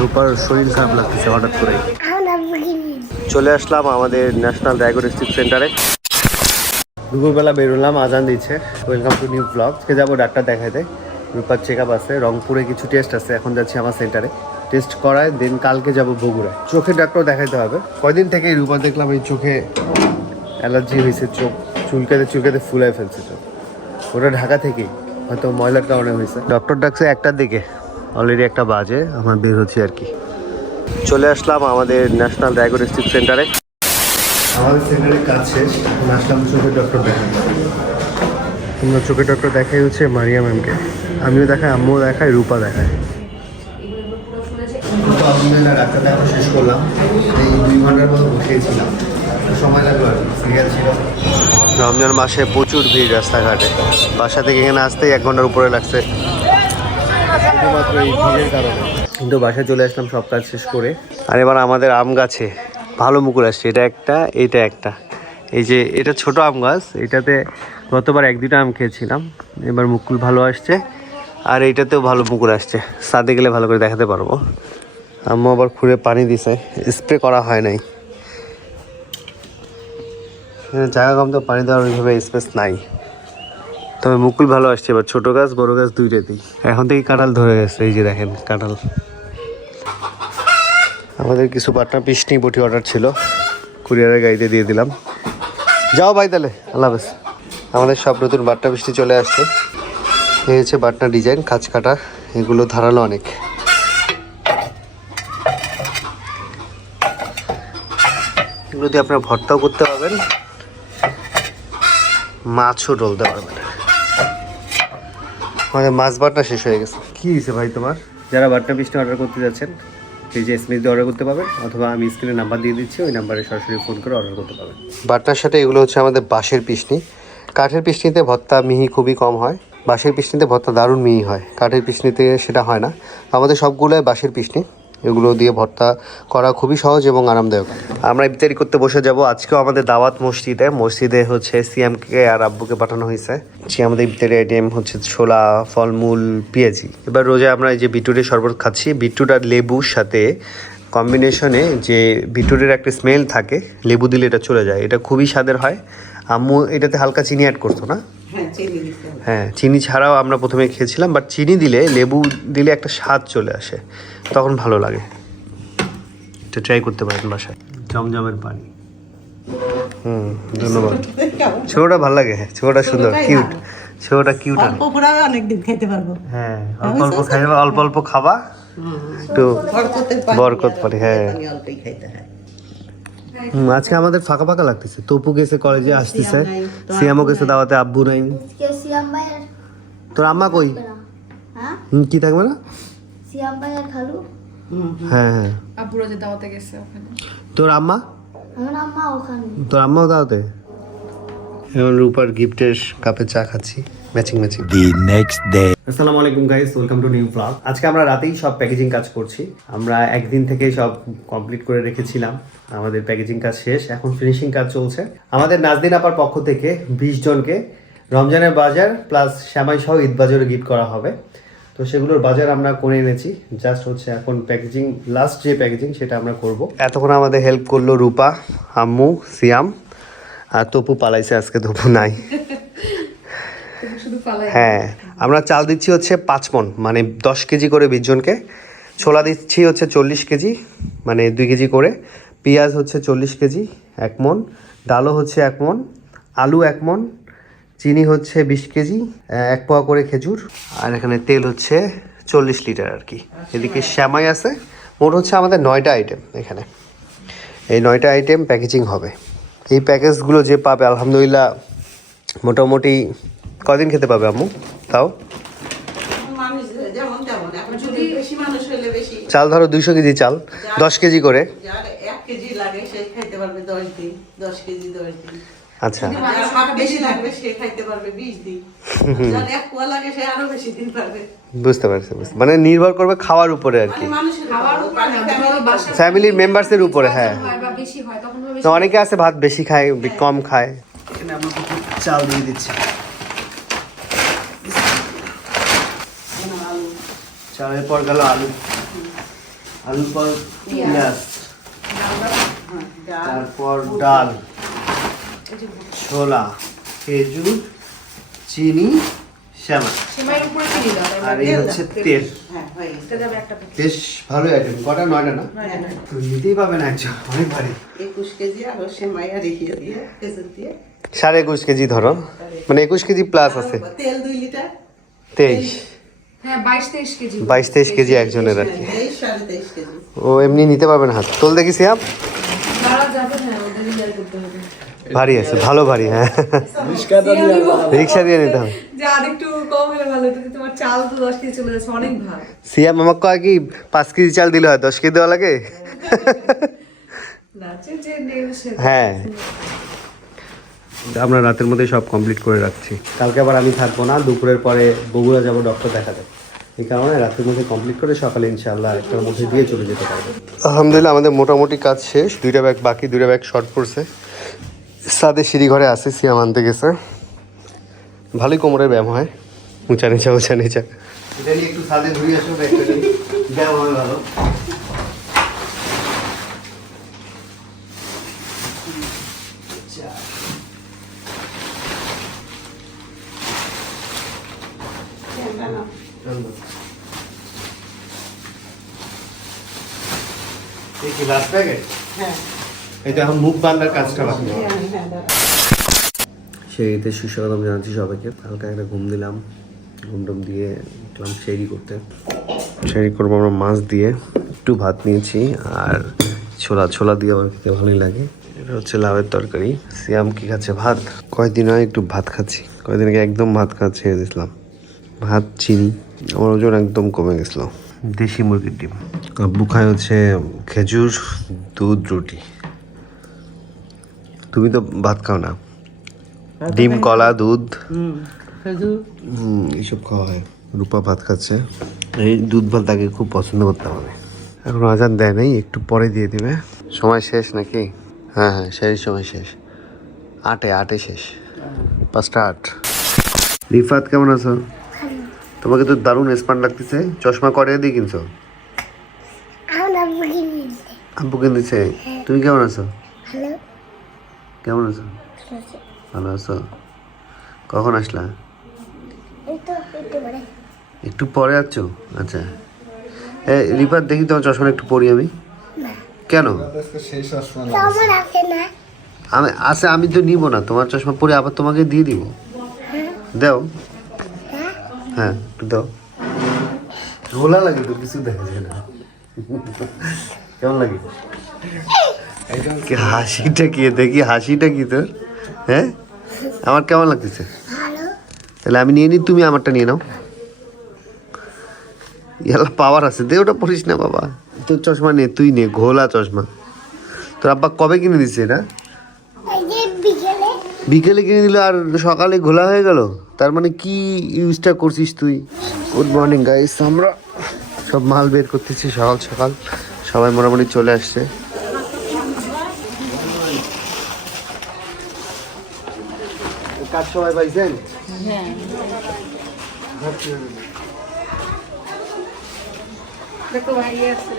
রূপার শরীর খারাপ লাগতেছে হঠাৎ করে। চলে আসলাম আমাদের ন্যাশনাল ডায়াগনস্টিক সেন্টারে। দুপুরবেলা বেরোলাম, আজান দিচ্ছে। Welcome to new blog. আজকে যাবো ডাক্তার দেখাইতে। রূপার চেক আপ আছে, রংপুরে কিছু টেস্ট আছে। এখন যাচ্ছি আমার সেন্টারে টেস্ট করায়, দেন কালকে যাব বগুড়ায়। চোখের ডাক্তার দেখাইতে হবে। কয়দিন থেকে রূপা দেখলাম এই চোখে অ্যালার্জি হয়েছে, চোখ চুলকাতে চুলকাতে ফুলায় ফেলছে চোখ। ওটা ঢাকা থেকেই, হয়তো ময়লার কারণে হয়েছে। ডক্টর ডাকছে 1টার দিকে, অলরেডি 1টা বাজে, আমার বের হচ্ছে আর কি। চলে আসলাম আমাদের ন্যাশনাল ডায়াগনস্টিক সেন্টারে। আমাদের সেন্টারের কাজ শেষ, এখন আসলাম চোখের ডক্টর দেখাই। তোমরা চোখের ডক্টর দেখাই হচ্ছে মারিয়া ম্যামকে। আমিও দেখাই, আম্মুও দেখাই, রূপা দেখায়। আলহামদুলিল্লাহ ডাক্তার দেখানো শেষ করলাম। এই 2 ঘন্টার মতো বসিয়েছিলাম, সময় লাগলো আর কি, সিরিয়াল ছিল। রমজান মাসে প্রচুর ভিড় রাস্তাঘাটে। বাসা থেকে এখানে আসতেই 1 ঘন্টার উপরে লাগছে, শুধুমাত্র এই ভিড়ের কারণে। কিন্তু বাসায় চলে আসলাম সব কাজ শেষ করে। আর এবার আমাদের আম গাছে ভালো মুকুল আসছে। এটা একটা, এটা একটা। এই যে এটা ছোট আম গাছ, এটাতে গতবার 1-2টা আম খেয়েছিলাম। এবার মুকুল ভালো আসছে, আর এইটাতেও ভালো মুকুল আসছে। ছাদে গেলে ভালো করে দেখাতে পারবো। আম্মু আবার খুঁড়ে পানি দিছে, স্প্রে করা হয় নাই। জায়গা কম তো পানি দেওয়ার ওইভাবে স্পেস নাই, তবে মুকুল ভালো আসছে এবার। ছোটো গাছ বড়ো গাছ দুইটাতেই। এখন থেকে কাঁঠাল ধরে গেছে, এই যে দেখেন কাঁঠাল। আমাদের কিছু পাটনা পিসনি বটি অর্ডার ছিল, কুরিয়ারের গাড়িতে দিয়ে দিলাম। যাও ভাই তাহলে, আল্লাহ হাফেজ। আমাদের সব নতুন বাটনা পিসনি চলে আসছে। এই হচ্ছে বাটনা ডিজাইন, কাঁচ কাটা, এগুলো ধারালো অনেক। এগুলো দিয়ে আপনারা ভর্তাও করতে পারবেন, মাছও ডলতে পারবেন। আমাদের মাছ বাটনা শেষ হয়ে গেছে। কী হয়েছে ভাই তোমার? যারা বাটনা পিসটা অর্ডার করতে যাচ্ছেন, এই যে এসএমএস দিয়ে অর্ডার করতে পারবেন, অথবা আমি স্ক্রিনে নাম্বার দিয়ে দিচ্ছি, ওই নাম্বারে সরাসরি ফোন করে অর্ডার করতে পারবেন। বাটনার সাথে এগুলো হচ্ছে আমাদের বাঁশের পিসনি। কাঠের পিসনিতে ভর্তা মিহি খুবই কম হয়, বাঁশের পিসনিতে ভর্তা দারুণ মিহি হয়। কাঠের পিসনিতে সেটা হয় না। আমাদের সবগুলোই বাঁশের পিসনি, এগুলো দিয়ে ভর্তা করা খুবই সহজ এবং আরামদায়ক। আমরা ইফতারি করতে বসে যাব। আজকেও আমাদের দাওয়াত মসজিদে হচ্ছে সিএমকে আর আব্বুকে পাঠানো হয়েছে। আমাদের ইফতারি আইটেম হচ্ছে ছোলা, ফলমূল, পেঁয়াজি। এবার রোজে আমরা এই যে বিটরুটের শরবত খাচ্ছি। বিটরুট আর লেবুর সাথে কম্বিনেশনে যে বিটরুটের একটা স্মেল থাকে, লেবু দিলে এটা চলে যায়, এটা খুবই স্বাদের হয়। আম্মু এটাতে হালকা চিনি অ্যাড করতো না? হ্যাঁ, চিনি ছাড়াও আমরা প্রথমে খেয়েছিলাম, বাট চিনি দিলে, লেবু দিলে একটা স্বাদ চলে আসে, তখন ভালো লাগে। এটা ট্রাই করতে পারেন বাসায়। জমজমের পানি। ধন্যবাদ। ছোটটা ভালো লাগে, ছোটটা সুন্দর, কিউট। ছোটটা কিউট, অনেকদিন খেতে পারবো। হ্যাঁ, অল্প অল্প খাইবা, অল্প অল্প খাবা, একটু বরকত পারে। হ্যাঁ, আজকে আমাদের ফাঁকা ফাঁকা লাগতেছে। তপু গেছে কলেজে, আসতেছে। সিয়ামও গেছে দাওয়াতে, আব্বু নাই। তোর আম্মা কই? কি থাকবে না? সিয়াম ভাই আর খালু। হ্যাঁ হ্যাঁ, আব্বুরা যে দাওয়াতে গেছে ওখানে। তোর আম্মা? আমার আম্মা ওখানে। তোর আম্মাও দাওয়াতে? এখন রূপার গিফটের কাপে চা খাচ্ছি, ম্যাচিং। The next day. আসসালামু আলাইকুম guys, welcome to new blog. আজকে আমরা রাতেই সব প্যাকেজিং কাজ করছি। আমরা একদিন থেকেই সব কমপ্লিট করে রেখেছিলাম। আমাদের প্যাকেজিং কাজ শেষ, এখন ফিনিশিং কাজ চলছে। আমাদের নাজদিন আপার পক্ষ থেকে 20 জনকে রমজানের বাজার প্লাস শ্যামাই সহ ঈদ বাজারে গিফট করা হবে। তো সেগুলোর বাজার আমরা করে এনেছি, জাস্ট হচ্ছে এখন প্যাকেজিং, লাস্ট যে প্যাকেজিং সেটা আমরা করব। এতক্ষণ আমাদের হেল্প করলো রূপা, আম্মু, সিয়াম, আর তপু পালাইছে আজকে, তপু নাই। হ্যাঁ, আমরা চাল দিচ্ছি হচ্ছে 5 মণ, মানে 10 কেজি করে 20 জনকে। ছোলা দিচ্ছি হচ্ছে 40 কেজি, মানে 2 কেজি করে। পেঁয়াজ হচ্ছে 40 কেজি, 1 মণ। ডালও হচ্ছে 1 মণ, আলু 1 মণ, চিনি হচ্ছে 20 কেজি, 1 পোয়া করে খেজুর, আর এখানে তেল হচ্ছে 40 লিটার আর কি। এদিকে শ্যামাই আছে। মোট হচ্ছে আমাদের 9টা আইটেম এখানে। এই 9টা আইটেম প্যাকেজিং হবে। এই প্যাকেজগুলো যে পাবে আলহামদুলিল্লাহ মোটামুটি কদিন খেতে পাবে আম্মু? তাও চাল ধরো 200 কেজি চাল, 10 কেজি করে। আচ্ছা, বুঝতে পারছি। মানে নির্ভর করবে খাওয়ার উপরে আর কি, ফ্যামিলির মেম্বার্সের উপরে। হ্যাঁ, তো অনেকে আছে ভাত বেশি খায়, কম খায়। এখানে আমরা চাল দিয়ে দিচ্ছি। চালের পর গেল আলু। আলু পর পেঁয়াজ, তারপর ডাল, ছোলা, খেজুর, চিনি, শ্যামা, সেমাইয়ের উপরে চিনি দাও আর এই হচ্ছে তেল। এটা যাবে একটা বেশ ভালো আইটেম। কটা? 9টা না? তো নিতেই পাবে না একজন, অনেক ভারী। 21 কেজি আর সেমাই আর ইয়ে দিয়ে খেজুর দিয়ে 21.5 কেজি ধরো, মানে 21 কেজি প্লাস আছে। তেল 2 লিটার 23, হ্যাঁ 22-23 কেজি 22-23 কেজি একজনের আর কি। 23-23 কেজি ও এমনি নিতে পারবে না হাত। তোল দেখি সিয়াম, তারা যাবে না ওদের ইয়ে করতে হবে ভারী আছে, ভালো ভারী। হ্যাঁ, রিক্সা দিয়ে নিতে হবে। যে আরেকটু কম হলে ভালো হতো, কিন্তু তোমার চাল তো 10 কেজি চলে যাচ্ছে, অনেক ভার। সিয়াম আমাকে কয় কি 5 কেজি চাল দিলে হয়, 10 কেজি দেওয়া লাগে। না যে নেবে সে হ্যাঁ, আমরা রাতের মধ্যে সব কমপ্লিট করে রাখছি। কালকে আবার আমি থাকবো না, দুপুরের পরে বগুড়া যাবো ডক্টর দেখাতে। এই কারণে রাতের মধ্যে কমপ্লিট করে সকালে ইনশাআল্লাহ একটার মধ্যে দিয়ে চলে যেতে পারবো। আলহামদুলিল্লাহ আমাদের মোটামুটি কাজ শেষ। 2টা ব্যাগ বাকি, 2টা ব্যাগ শর্ট পড়ছে। সাদে সিঁড়ি ঘরে আসে, সিয়াম আনতে গেছে। ভালোই কোমরের ব্যায়াম হয়, উঁচা নিচা উঁচা নিচা। এটা নিয়ে একটু সাদে ঘুরে আসবো, ব্যাগটা নিয়ে ব্যায়াম হবে ভালো। এই কি লাস্ট প্যাকেট? হ্যাঁ এই তো এখন মুখ বান্ধার কাজটা বাকি। হ্যাঁ দাদা সেইতে সুস্বাগতম জানাচ্ছি সবাইকে। হালকা একটা ঘুম দিলাম, ঘুম টুম দিয়ে উঠলাম শেরি করতে। শেরি করবো আমরা মাছ দিয়ে, একটু ভাত নিয়েছি আর ছোলা দিয়ে আমার খেতে ভালোই লাগে। এটা হচ্ছে লাউয়ের তরকারি। সিয়াম কি খাচ্ছে? ভাত। কয়েকদিন হয় একটু ভাত খাচ্ছি, কয়েকদিন আগে একদম ভাত খাওয়া ছেড়ে দিয়েছিলাম। ভাত, চিনি, আমার ওজন একদম কমে গেছিলো। দেশি মুরগির ডিম। আব্বু খায় হচ্ছে খেজুর, দুধ, রুটি। তুমি তো ভাত খাও না, ডিম, কলা, দুধ খেজুর এইসব খাওয়া হয়। রূপা ভাত খাচ্ছে। এই দুধ ভাত তাকে খুব পছন্দ করতাম আমি। এখন আজান দেয় নাই, একটু পরে দিয়ে দিবে। সময় শেষ নাকি? হ্যাঁ হ্যাঁ, সেই সময় শেষ। 8-এ শেষ, 5টা 8। রিফাত কেমন আছো? তোমাকে তো দারুণ স্মার্ট লাগতেছে। চশমা করে দিয়ে কিনছো? আব্বু কিনতেছে। তুমি কেমন আছো? কেমন আছো? ভালো আছো? কখন আসলা? একটু পরে আছো? আচ্ছা। রিফাত দেখি তোমার চশমা একটু পরি আমি। কেন? আমি আছে, আমি তো নিব না তোমার চশমা পরে, আবার তোমাকে দিয়ে দিব। দাও। হ্যাঁ একটু দাও। ঘোলা লাগে তো, কিছু দেখা যায় না। কেমন লাগে? কি হাসিটা কি? দেখি হাসিটা কি তোর? হ্যাঁ, আমার কেমন লাগতেছে? তাহলে আমি নিয়ে নিই, তুমি আমারটা নিয়ে নাও। ইয়ালা পাওয়ার আছে, দে ওটা পড়িস না বাবা। তোর চশমা নে, তুই নে, ঘোলা চশমা। তোর আব্বা কবে কিনে দিচ্ছে এটা? বিকেলে কিনে দিল আর সকালে ঘোলা হয়ে গেল। তার মানে কি ইউজটা করছিস তুই? গুড মর্নিং গাইস, আমরা সব মাল বের করতেছি সকাল সকাল। সবাই মোটামুটি চলে আসছে। কাজ সবাই পাইছেন? দেখো ভাই আছে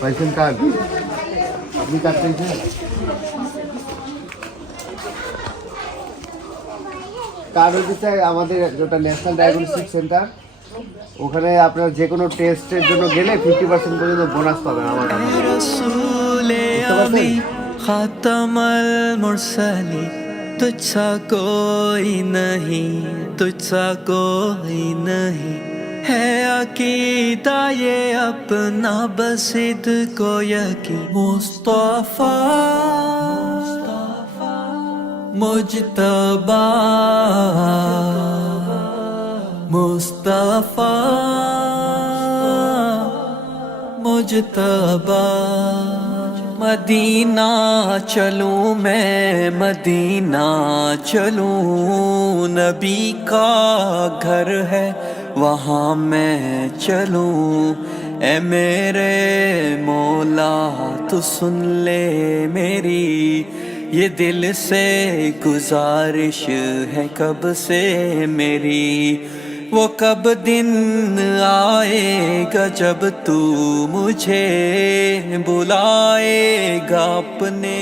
পাইছেন কাজ? আপনি কাজ পেয়েছেন? কার্ড হচ্ছে আমাদের যেটা ন্যাশনাল ডায়াগনস্টিক সেন্টার, ওখানে আপনার যে কোনো টেস্টের জন্য গেলে 50% পর্যন্ত বোনাস পাবেন। আমার खातमल मुरसली तुझसा कोई नहीं, तुझसा कोई नहीं है अकीदा ये अपना बसिद को यकीन। मुस्तफा मुजतबा मुस्तफा मुजतबा। मदीना चलूं मैं, मदीना चलूं, नबी का घर है वहाँ मैं चलूं। ए मेरे मौला तू सुन ले मेरी, ये दिल से गुजारिश है कब से मेरी। वो कब दिन आएगा जब तू मुझे बुलाएगा अपने।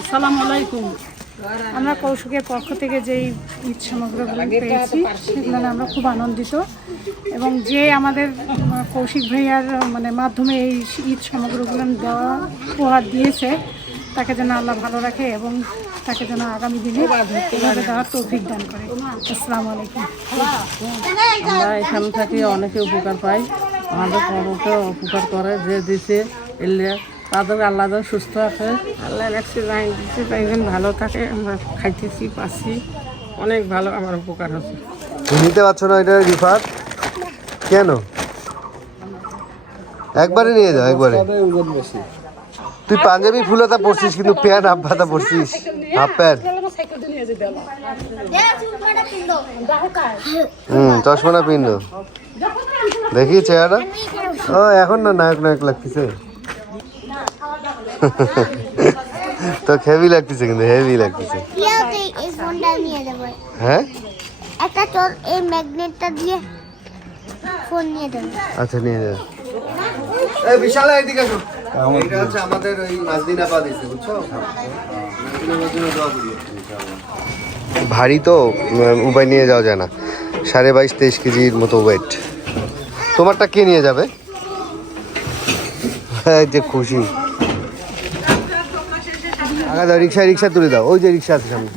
আসসালামু আলাইকুম। আমরা কৌশিকের পক্ষ থেকে যেই ঈদ সামগ্রীগুলো পেয়েছি সেগুলো আমরা খুব আনন্দিত, এবং যে আমাদের কৌশিক ভাইয়ার মানে মাধ্যমে এই ঈদ সামগ্রীগুলো দেওয়া উপহার দিয়েছে তাকে যেন আল্লাহ ভালো রাখে এবং তাকে যেন আগামী দিনে এভাবে দেওয়ার তৌফিক দান করে। আসসালামু আলাইকুম। আমরা এখান থেকে অনেকে উপকার পাই, আমাদের কর্মকে উপকার করে, যে দিছে এলে তাদের আল্লাহ যেন সুস্থ আছে, আল্লাহ রাখছে যাই দিচ্ছে তাই যেন ভালো থাকে। আমরা খাইতেছি পাচ্ছি, অনেক ভালো আমার উপকার হচ্ছে। তুমি নিতে পারছো না এটা রিফাত? কেন? একবারে নিয়ে যাও, একবারে। তুই পাঞ্জাবি ফুলাতা পরছিস কিন্তু প্যান্ট হাফ পাতা পরছিস, হাফ প্যান্ট। চশমাটা পিন্ড দেখি চেহারা। ও এখন না নায়ক নায়ক লাগতেছে তো হেভি লাগতেছে, কিন্তু হেভি লাগতেছে। এই ফোনটা নিয়ে যাবো। হ্যাঁ একটা চল এই ম্যাগনেটটা দিয়ে ফোন নিয়ে যাবো। আচ্ছা নিয়ে যাও। এই বিশাল এদিকে আসো। এটা হচ্ছে আমাদের ওই নাজদিন আপা দিয়েছে, বুঝছো? ভারী তো উবাই নিয়ে যাওয়া যায় না, 22.5-23 কেজির মতো ওয়েট। তোমারটা কে নিয়ে যাবে? যে খুশি। আগা দাও, রিক্সা রিক্সা তুলে দাও, ওই যে রিক্সা আছে সামনে।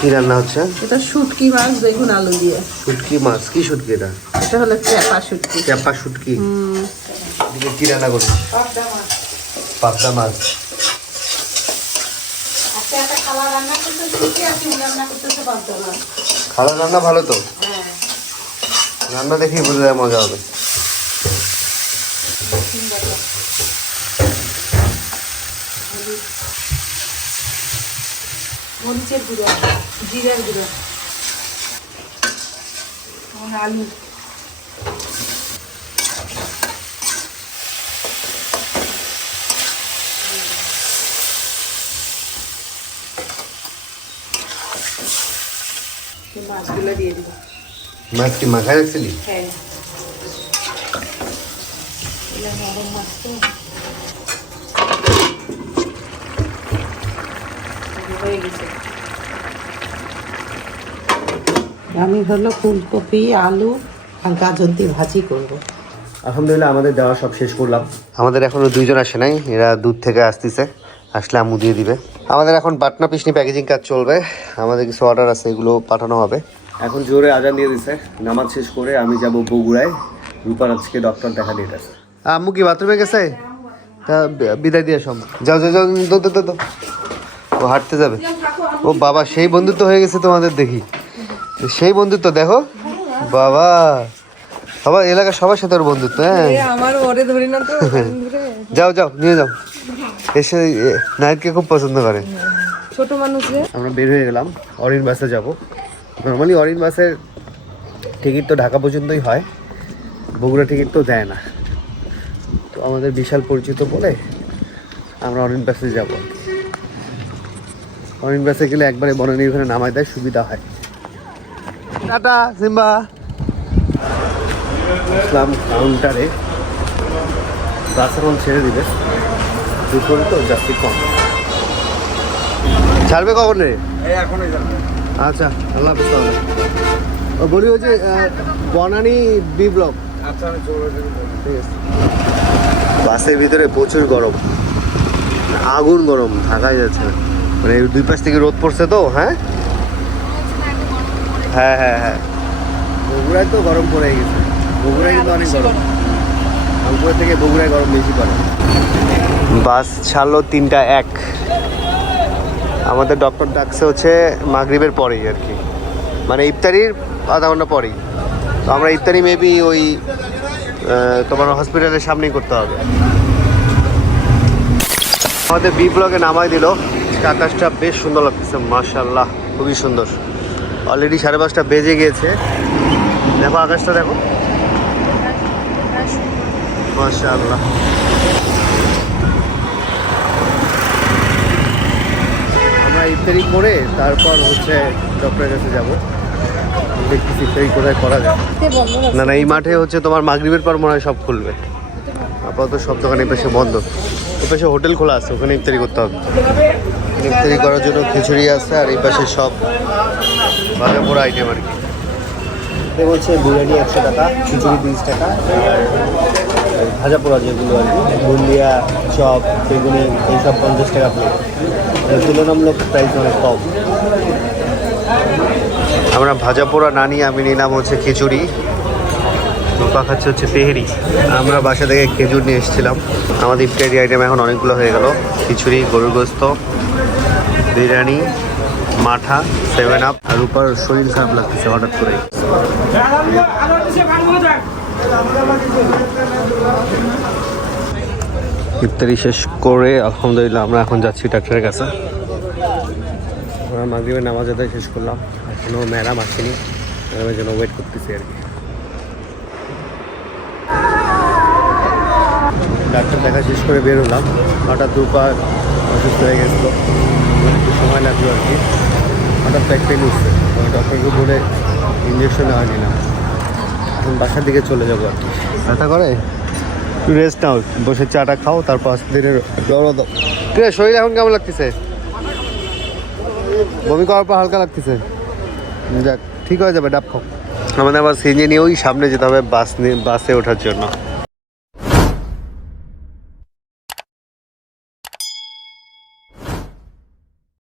কি রান্না হচ্ছে? এটা শুটকি মাছ বেগুন আলু দিয়ে। শুটকি মাছ? কি শুটকি এটা? এটা হলো চেপা শুটকি। চাপা শুটকি। এদিকে কি রান্না করছিস? পাবদা মাছ। খালা রান্না ভালো তো? রান্না দেখেই বোঝা যায় মজা হবে। মরিচের গুঁড়ো, জিরার গুঁড়ো, আলু। মাছগুলো দিয়ে দিব। মাছ কি মাখায় রাখছিলি? হ্যাঁ, নরম মাছ তো হয়ে গেছে। আমি হলো ফুলকপি আলু আর গাজর দিয়ে ভাজি করব। আলহামদুলিল্লাহ আমাদের দেওয়া সব শেষ করলাম। আমাদের এখনো 2 জন আসে নাই, এরা দূর থেকে আসতেছে, আসলে আম্মু দিয়ে দিবে। আমাদের এখন বাটনা পিসনি প্যাকেজিং কাজ চলবে, আমাদের কিছু অর্ডার আছে, এগুলো পাঠানো হবে। এখন জোরে আজান দিয়ে দিছে, নামাজ শেষ করে আমি যাব বগুড়ায়। রূপার আজকে ডক্টর দেখা নিয়ে গেছে। আম্মু কি বাথরুমে গেছে? তা বিদায় দিয়ে সব যাও যাও যাও, দো দো দো। ও হাঁটতে যাবে। ও বাবা, সেই বন্ধুত্ব হয়ে গেছে তোমাদের দেখি, সেই বন্ধুত্ব দেখো বাবা, সবার এলাকার সবার সাথে ওর বন্ধুত্ব। হ্যাঁ আমার ওরে ধরি না তো। যাও যাও নিয়ে যাও, এসে নাইটকে খুব পছন্দ করে। ছোট মানুষে আমরা বের হয়ে গেলাম, অরিন বাসে যাব। নর্মালি অরিন বাসের টিকিট তো ঢাকা পর্যন্তই হয়, বগুড়া টিকিট তো দেয় না। তো আমাদের বিশাল পরিচিত বলে আমরা অরিন বাসে যাব। অরিন বাসে গেলে একবারে বনানীর ওখানে নামাই দেয়, সুবিধা হয়। Tata Simba. ইসলাম কাউন্টারে বাস এখন ছেড়ে দিবে, দুপুরে তো যাত্রী কম। ছাড়বে কখন রে? আচ্ছা আল্লাহ হাফেজ তাহলে। ও বলি হচ্ছে বনানী বি ব্লক। আচ্ছা আমি ঠিক আছে। বাসের ভিতরে প্রচুর গরম, আগুন গরম, থাকাই যাচ্ছে না। মানে 2 পাশ থেকে রোদ পড়ছে তো। হ্যাঁ হ্যাঁ হ্যাঁ হ্যাঁ, বগুড়ায় তো গরম পড়ে গেছে। বগুড়ায় কিন্তু অনেক গরম, রংপুরের থেকে বগুড়ায় গরম বেশি পড়ে। বাস ছাড়লো 3টা 1। আমাদের ডক্টর ডাকছে হচ্ছে মাগরিবের পরেই আর কি, মানে ইফতারির আধা ঘন্টা পরেই। তো আমরা ইফতারি মেবি ওই তোমার হসপিটালের সামনেই করতে হবে। আমাদের বি ব্লকে নামাই দিল। আকাশটা বেশ সুন্দর লাগতেছে, মাশাআল্লাহ খুবই সুন্দর। অলরেডি 5:30 বেজে গিয়েছে, দেখো আকাশটা দেখো, মাশাআল্লাহ। আমরা ইফতারি করে তারপর হচ্ছে ডক্টরের কাছে যাব। দেখতেছি ইফতারি কোথায় করা যায়। না না, এই মাঠে হচ্ছে তোমার মাগরিবের পর মনে হয় সব খুলবে। আপাতত সব দোকান এই পাশে বন্ধ। এই পাশে হোটেল খোলা আছে, ওখানে ইফতারি করতে হবে। ইফতারি করার জন্য খিচুড়ি আছে, আর এই পাশে সব ভাজা পোড়া আইটেম আর কি। এটা হচ্ছে বিরিয়ানি 100 টাকা, খিচুড়ি 30 টাকা, আর ভাজা পোড়া যেগুলো আর কি, বুন্দিয়া, চপ, বেগুনি, এইসব 50 টাকা প্লেট। তুলনামূলক প্রাইস অনেক কম। আমরা ভাজা পোড়া না নিয়ে আমি নিলাম হচ্ছে খিচুড়ি, রূপা খাচ্ছে হচ্ছে তেহেরি। আমরা বাসা থেকে খেজুর নিয়ে এসেছিলাম। আমাদের ইফতারি আইটেম এখন অনেকগুলো হয়ে গেল। খিচুড়ি, গরুর গোস্ত, বিরিয়ানি, মাঠা, 7 আপ। আর রূপার শরীর খারাপ লাগতেছে হঠাৎ করে। ইফতারি শেষ করে আলহামদুলিল্লাহ আমরা এখন যাচ্ছি ডাক্তারের কাছে। আমরা মাগরিবের নামাজ আদায় শেষ করলাম, এখনও ম্যাডাম আসেনি, ম্যাডামের জন্য ওয়েট করতেছি আর কি। ডাক্তার দেখা শেষ করে বের হলাম। হঠাৎ রূপা অসুস্থ হয়ে গেছিলো, একটু সময় লাগলো আর কি। হঠাৎ ব্যাক পেন উঠছে, ডক্টরকে বলে ইঞ্জেকশন নেওয়া নিলাম। এখন বাসার দিকে চলে যাবো আর কি। ব্যথা করে একটু রেস্ট নাও, বসে চাটা খাও, তারপর আস্তে ধীরে দৌড়ো দাও। ঠিক আছে, শরীর এখন কেমন লাগতেছে? বমি করার পর হালকা লাগতেছে, যাক ঠিক হয়ে যাবে, ডাব খাও। আমাদের আবার সিএনজি নিয়ে ওই সামনে যেতে হবে বাসে ওঠার জন্য।